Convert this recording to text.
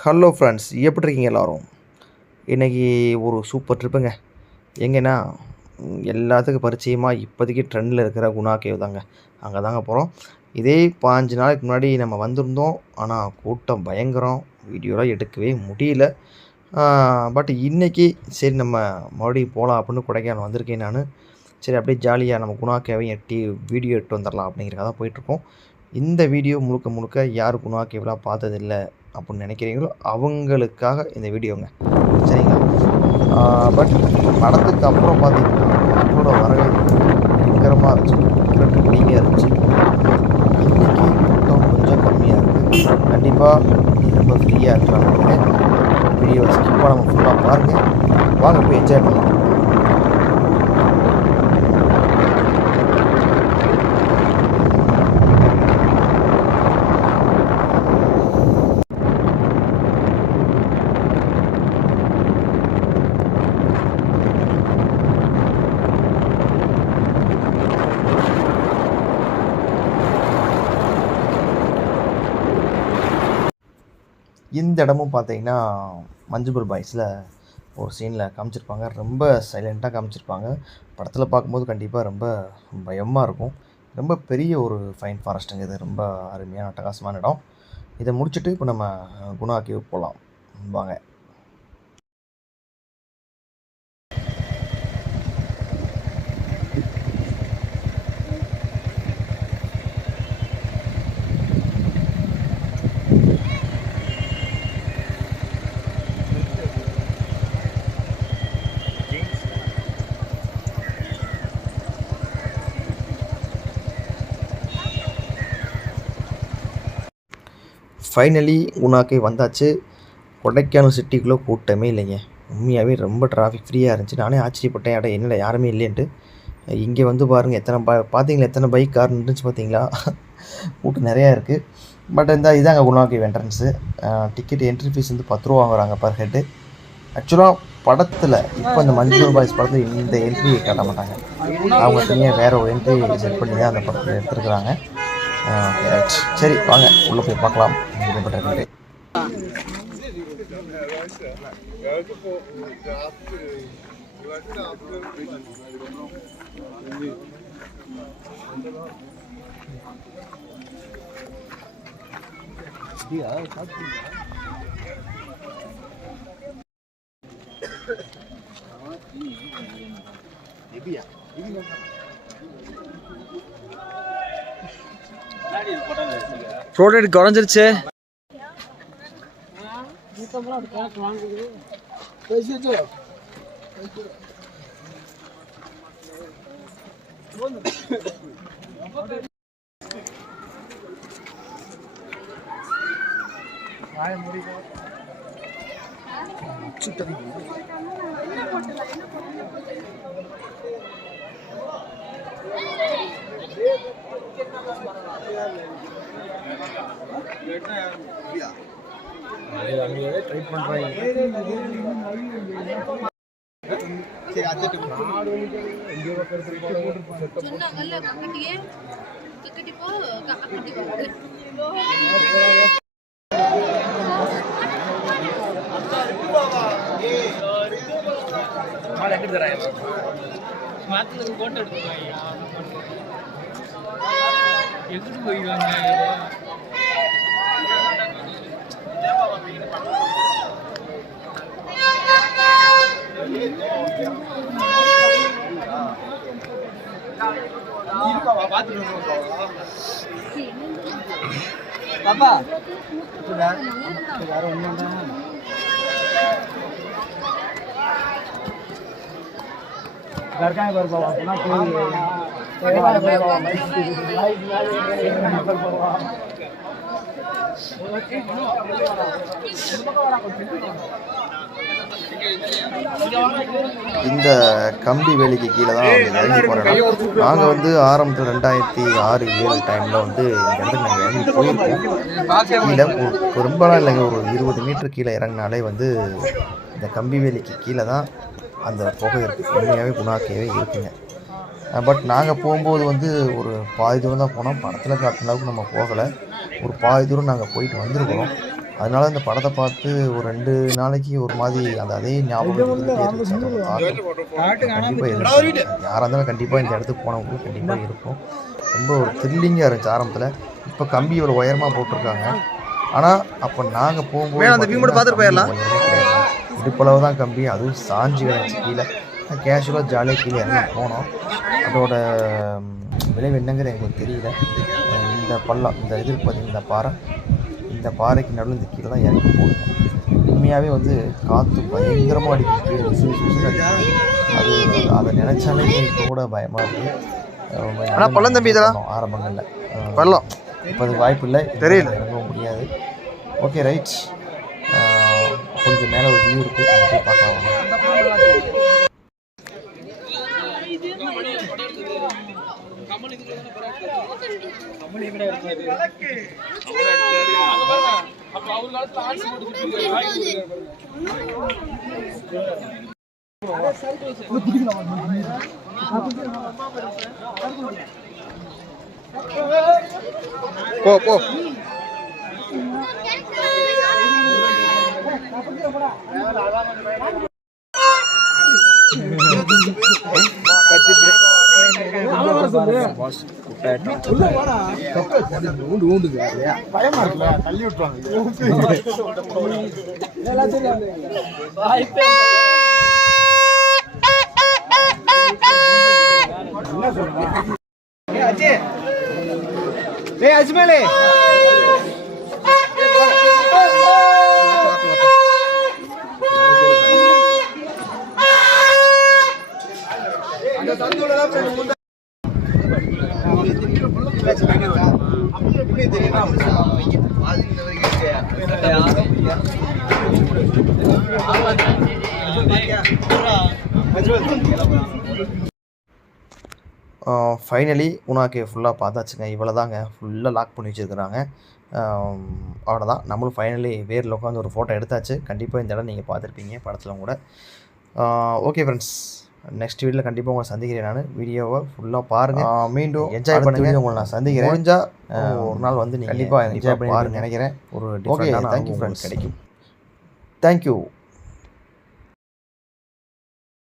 Hello friends எப்படி இருக்கீங்க எல்லோரும்? இன்றைக்கி ஒரு சூப்பர் ட்ரிப்புங்க எங்கன்னா எல்லாத்துக்கும் பரிச்சயமாக இப்போதைக்கு ட்ரெண்டில் இருக்கிற குணா கேவ் தாங்க. அங்கே தாங்க போகிறோம் இதே பாஞ்சு நாளைக்கு முன்னாடி நம்ம வந்திருந்தோம். ஆனால் கூட்டம் பயங்கரம். வீடியோலாம் எடுக்கவே முடியல. பட் இன்றைக்கி சரி நம்ம மறுபடியும் போகலாம் அப்படின்னு கொடைக்கானல் வந்திருக்கேன் நான். சரி அப்படியே ஜாலியாக நம்ம குணா கேவையும் எட்டி வீடியோ எடுத்து வந்துடலாம் அப்படிங்கிறக்காக தான் போயிட்டுருக்கோம். இந்த வீடியோ முழுக்க முழுக்க யார் குணா கேவலாக பார்த்ததில்ல. அப்படின்னு நினைக்கிறீங்களோ அவங்களுக்காக இந்த வீடியோங்க. சரிங்களா? பட் படத்துக்கு அப்புறம் பார்த்தீங்கன்னா மக்களோட வரவேற்பு பயங்கரமாக இருந்துச்சு. பயங்கர இருந்துச்சு. இன்றைக்கி கூட்டம் கொஞ்சம் கம்மியாக இருக்குது கண்டிப்பாக நீ ரொம்ப ஃப்ரீயாக இருக்கிறாங்க வீடியோ ஸ்கிப் பண்ணாமல் ஃபுல்லாக பாருங்கள் வாங்க போய் என்ஜாய் பண்ணலாம். இந்த இடமும் பார்த்தீங்கன்னா மஞ்சுபுர் பாய்ஸில் ஒரு சீனில் காமிச்சிருப்பாங்க. ரொம்ப சைலண்ட்டாக காமிச்சிருப்பாங்க. படத்தில் பார்க்கும்போது கண்டிப்பாக ரொம்ப பயமாக இருக்கும். ரொம்ப பெரிய ஒரு ஃபைன் ஃபாரஸ்ட்டுங்க இது. ரொம்ப அருமையான அட்டகாசமான இடம். இதை முடிச்சுட்டு இப்போ நம்ம குணா போகலாம் வாங்க. ஃபைனலி உனாக்கே வந்தாச்சு. கொடைக்கானல் சிட்டிக்குள்ளே கூட்டமே இல்லைங்க. உண்மையாகவே ரொம்ப டிராஃபிக் ஃப்ரீயாக இருந்துச்சு. நானே ஆச்சரியப்பட்டேன். அட என்னடா யாருமே இல்லைன்ட்டு இங்கே வந்து பாருங்கள் எத்தனை ப பார்த்தீங்களா எத்தனை பைக் கார் இருந்துச்சு பார்த்தீங்களா கூட்டம் நிறையா இருக்குது பட் இந்த இதாங்க குணாக்கே என்ட்ரன்ஸு டிக்கெட் என்ட்ரி ஃபீஸ் வந்து பத்து ரூபா வாங்குறாங்க பர் ஹெட்டு ஆக்சுவலாக படத்தில் இப்போ இந்த மஞ்சள் பாய்ஸ் படத்தில் இந்த என்ட்ரி காட்ட மாட்டாங்க. அவங்க தனியாக வேறு ஒரு என்ட்ரி செட் பண்ணி தான் அந்த படத்தில் எடுத்துருக்குறாங்க. ஓகே ரைட் சரி வாங்க உள்ளே போய் பார்க்கலாம் ప్రోడక్ట్ గొడంజరిచే హాయ్ మురి చిత్తది ட்ரை பண்ணுறாங்க சொன்னாங்கல்ல கக்கட்டியே கக்கட்டி போ கக்கட்டி மாத்துல எங்கிட்டு போயிடுவாங்க பாப்பா. வேற ஒன்றும் இருக்காங்க பாரு பாப்பா அப்பதான் போய் பாப்பா இந்த கம்பி வேலிக்கு கீழே தான் வந்து இறங்கி போகிறோம் நாங்கள் வந்து ஆரம்பத்தில் ரெண்டாயிரத்தி ஆறு ஏழு டைமில் வந்து இந்த இடத்துல நாங்கள் இறங்கி போயிருக்கோம். கீழே ரொம்பலாம் இல்லைங்க ஒரு இருபது மீட்டர் கீழே இறங்கினாலே வந்து இந்த கம்பி வேலிக்கு கீழே தான் அந்த புகை இருக்குது உண்மையாகவே குணாக்கேவே இருக்குங்க. பட் நாங்கள் போகும்போது வந்து ஒரு பாதி தூரம் தான் போனோம். படத்தில் காட்டின அளவுக்கு நம்ம போகலை. ஒரு பாதி தூரம் நாங்கள் போயிட்டு வந்திருக்கிறோம் அதனால இந்த படத்தை பார்த்து ஒரு ரெண்டு நாளைக்கு ஒரு மாதிரி அந்த அதே ஞாபகம் கண்டிப்பாக இருந்துச்சு யாராக இருந்தாலும் கண்டிப்பாக இந்த இடத்துக்கு போனவங்களுக்கு கண்டிப்பாக இருக்கும். ரொம்ப ஒரு த்ரில்லிங்காக இருந்துச்சு ஆரம்பத்தில். இப்போ கம்பி இவ்வளோ உயரமாக போட்டிருக்காங்க. ஆனால் அப்போ நாங்கள் போகும்போது அந்த view மட்டும் பார்த்துட்டு போயிடலாம். இடுப்பளவு தான் கம்பி அதுவும் சாஞ்சு கிடந்துச்சு கீழே. கேஷுவலாக ஜாலியாக கீழே இறங்கி போனோம். அதோட விளைவு என்னங்கிறது எங்களுக்கு தெரியல. இந்த பள்ளம் இந்த இது பார்த்தீங்க இந்த பாறை இந்த பாறைக்கு நடுவில் இந்த கீழே தான் இறங்கி போகணும் உண்மையாகவே வந்து காற்று பயங்கரமாக அடிக்கும் கீழே விசு. அது அதை நினச்சாலே கூட பயமாக இருக்குது ஆனா பள்ளம் தம்பி இதெல்லாம்? ஆரம்பங்களில். பள்ளம். இப்போ அது வாய்ப்பு இல்லை. தெரியல. இறங்கவும் முடியாது. Okay right. கொஞ்சம் மேலே ஒரு வியூ இருக்குது அங்கே போய் பார்க்கலாம். வாங்க. அப்ப அவர் காலத்துல ஆட்சி போட்டு போ போ ஏய் அஜ்மலே. ஃபைனலி உனாக்கே ஃபுல்லாக பார்த்தாச்சுங்க. இவ்வளோ தாங்க ஃபுல்லாக லாக் பண்ணி வச்சுருக்குறாங்க. அவ்வளோதான் நம்மளும் ஃபைனலி வேரில் உட்காந்து ஒரு ஃபோட்டோ எடுத்தாச்சு. கண்டிப்பாக இந்த இடம் நீங்கள் பார்த்துருப்பீங்க படத்தில் கூட. ஓகே ஃப்ரெண்ட்ஸ் நெக்ஸ்ட் வீடியோவில் கண்டிப்பாக உங்களை சந்திக்கிறேன் நான். வீடியோவை ஃபுல்லாக பாருங்கள் மீண்டும் என்ஜாய் பண்ணுங்க. உங்களை நான் சந்திக்கிறேன். முடிஞ்சால் ஒரு நாள் வந்து நீங்கள் கண்டிப்பாக என்ஜாய் பண்ணி நினைக்கிறேன். ஒரு ஓகே தேங்க்யூ ஃப்ரெண்ட்ஸ் கிடைக்கும். Thank you